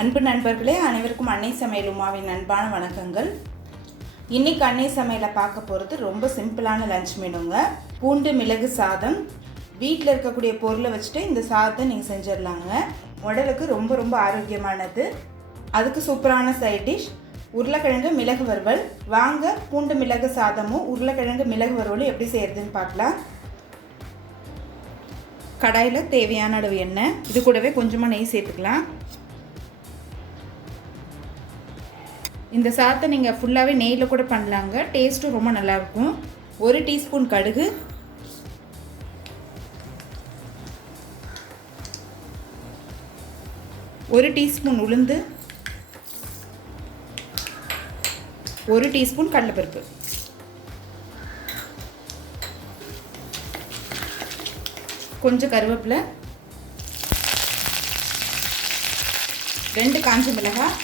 அன்பு நண்பர்களே அனைவருக்கும் அன்னை சமையல் உமாவின் அன்பான வணக்கங்கள். இன்னைக்கு அன்னை சமையலை பார்க்க போகிறது ரொம்ப சிம்பிளான லஞ்ச் மெனுங்க. பூண்டு மிளகு சாதம். வீட்டில் இருக்கக்கூடிய பொருளை வச்சுட்டு இந்த சாதத்தை நீங்கள் செஞ்சிடலாங்க. உடலுக்கு ரொம்ப ரொம்ப ஆரோக்கியமானது. அதுக்கு சூப்பரான சைட் டிஷ் உருளைக்கிழங்கு மிளகு வறுவல். வாங்க பூண்டு மிளகு சாதமும் உருளைக்கிழங்கு மிளகு வறுவலும் எப்படி செய்யறதுன்னு பார்க்கலாம். கடாயில் தேவையான அளவு எண்ணெய். இது கூடவே கொஞ்சமாக நெய் சேர்த்துக்கலாம். இந்த சாதத்தை நீங்கள் ஃபுல்லாகவே நெய்யில் கூட பண்ணலாங்க. டேஸ்ட்டும் ரொம்ப நல்லாயிருக்கும் ஒரு டீஸ்பூன் கடுகு. ஒரு டீஸ்பூன் உளுந்து. ஒரு டீஸ்பூன் கடலப்பருப்பு. கொஞ்சம் கருவேப்பிலை. ரெண்டு காஞ்ச மிளகாய்.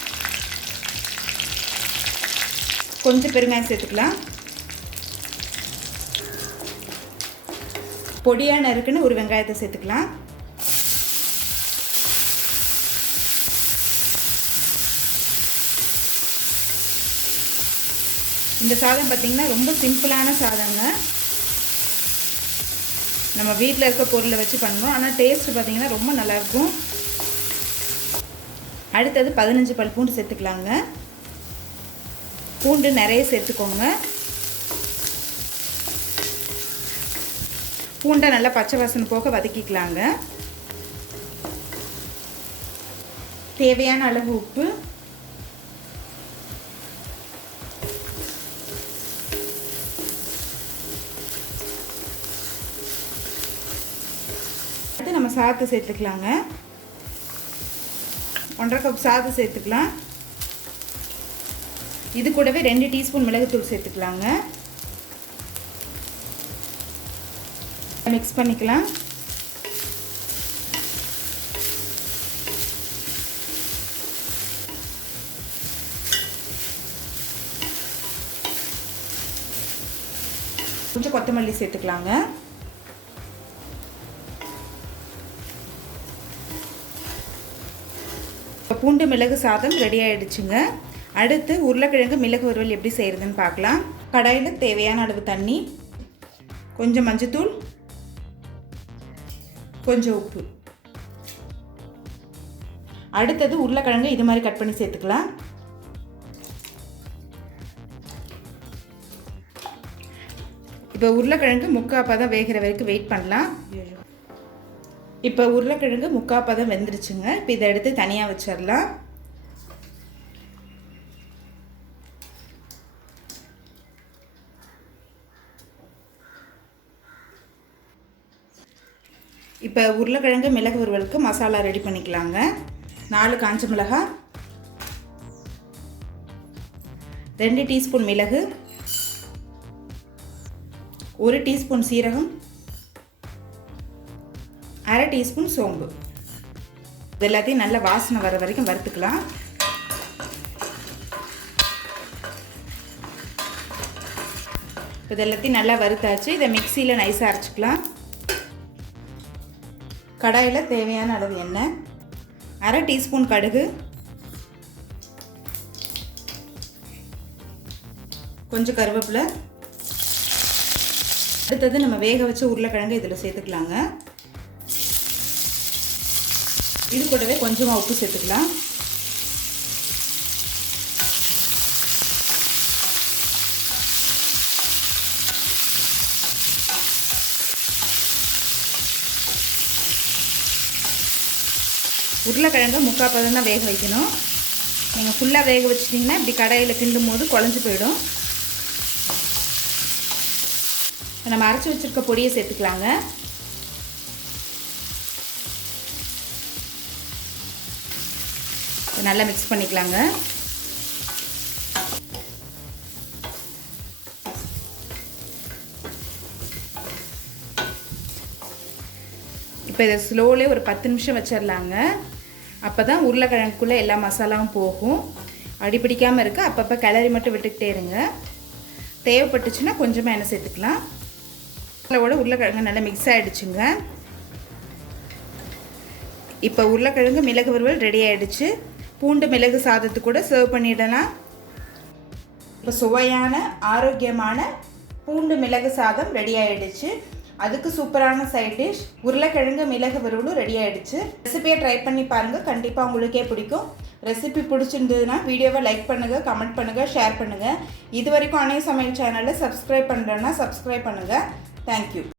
கொஞ்சம் பெருங்காயம் சேர்த்துக்கலாம். பொடியான நறுக்குன்னு ஒரு வெங்காயத்தை சேர்த்துக்கலாம். இந்த சாதம் பார்த்திங்கன்னா ரொம்ப சிம்பிளான சாதங்க. நம்ம வீட்டில் இருக்க பொருளை வச்சு பண்ணுறோம் ஆனால் டேஸ்ட் பார்த்திங்கன்னா ரொம்ப நல்லாயிருக்கும் அடுத்தது பதினஞ்சு பல் பூண்டு சேர்த்துக்கலாங்க. பூண்டு நிறைய சேர்த்துக்கோங்க. பூண்டை நல்லா பச்சை வாசனை போக வதக்கிக்கலாங்க. தேவையான அளவு உப்பு. அடுத்து நம்ம சாதத்தை சேர்த்துக்கலாங்க. ஒன்றரை கப் சாதம் சேர்த்துக்கலாம். இது கூடவே ரெண்டு டீஸ்பூன் மிளகுத்தூள் சேர்த்துக்கலாங்க. மிக்ஸ் பண்ணிக்கலாம். கொஞ்சம் கொத்தமல்லி சேர்த்துக்கலாங்க. இப்போ பூண்டு மிளகு சாதம் ரெடி ஆகிடுச்சுங்க அடுத்து உருளைக்கிழங்கு மிளகு வறுவல் எப்படி செய்கிறதுன்னு பார்க்கலாம். கடாயில் தேவையான அளவு தண்ணி கொஞ்சம் மஞ்சத்தூள் கொஞ்சம் உப்பு. அடுத்தது உருளைக்கிழங்கு இது மாதிரி கட் பண்ணி சேர்த்துக்கலாம். இப்போ உருளைக்கிழங்கு முக்காப்பதம் வேகிற வரைக்கும் வெயிட் பண்ணலாம். இப்போ உருளைக்கிழங்கு முக்காப்பதம் வெந்துருச்சுங்க. இப்போ இதை எடுத்து தனியாக வச்சிடலாம். இப்போ உருளைக்கிழங்கு மிளகு வறுவலுக்கு மசாலா ரெடி பண்ணிக்கலாங்க. நாலு காஞ்ச மிளகாய் ரெண்டு டீஸ்பூன் மிளகு ஒரு டீஸ்பூன் சீரகம் அரை டீஸ்பூன் சோம்பு. இது எல்லாத்தையும் நல்லா வாசனை வர வரைக்கும் வறுத்துக்கலாம். இது எல்லாத்தையும் நல்லா வறுத்தாச்சு. இதை மிக்சியில் நைஸாக அரைச்சிக்கலாம். கடாயில் தேவையான அளவு எண்ணெய் அரை டீஸ்பூன் கடுகு கொஞ்சம் கருவேப்பிலை. அடுத்தது நம்ம வேக வச்ச உருளைக்கிழங்கு இதில் சேர்த்துக்கலாங்க. இது கூடவே கொஞ்சமாக உப்பு சேர்த்துக்கலாம். உருளைக்கிழங்கு முக்கால் பதம் தான் வேக வைக்கணும். நீங்கள் ஃபுல்லாக வேக வச்சிட்டிங்கன்னா இப்படி கடையில் கிண்டும் போது குழஞ்சி போயிடும். நம்ம அரைச்சி வச்சுருக்க பொடியை சேர்த்துக்கலாங்க. நல்லா மிக்ஸ் பண்ணிக்கலாங்க. இப்போ இதை ஸ்லோலே ஒரு பத்து நிமிஷம் வச்சிடலாங்க. அப்போ தான் உருளைக்கிழங்குக்குள்ளே எல்லா மசாலாவும் போகும். அடிப்பிடிக்காமல் இருக்க அப்பப்போ கிளறி மட்டும் விட்டுக்கிட்டே இருங்க. தேவைப்பட்டுச்சுன்னா கொஞ்சமாக எண்ணெய் சேர்த்துக்கலாம். அதோட உருளைக்கிழங்கு நல்லா மிக்ஸ் ஆகிடுச்சுங்க இப்போ உருளைக்கிழங்கு மிளகு வறுவல் ரெடி ஆகிடுச்சு பூண்டு மிளகு சாதத்து கூட சர்வ் பண்ணிடலாம். இப்போ சுவையான ஆரோக்கியமான பூண்டு மிளகு சாதம் ரெடி ஆகிடுச்சு அதுக்கு சூப்பரான சைட் டிஷ் உருளைக்கிழங்கு மிளகு வறுவலும் ரெடி ஆயிடுச்சு. ரெசிபியை ட்ரை பண்ணி பாருங்கள் கண்டிப்பாக உங்களுக்கே பிடிக்கும். ரெசிபி பிடிச்சிருந்ததுன்னா வீடியோவை லைக் பண்ணுங்கள் கமெண்ட் பண்ணுங்கள் ஷேர் பண்ணுங்கள் இது வரைக்கும் அணைய சமையல் சேனலை சப்ஸ்கிரைப் பண்ணுறேன்னா சப்ஸ்கிரைப் பண்ணுங்கள் தேங்க்யூ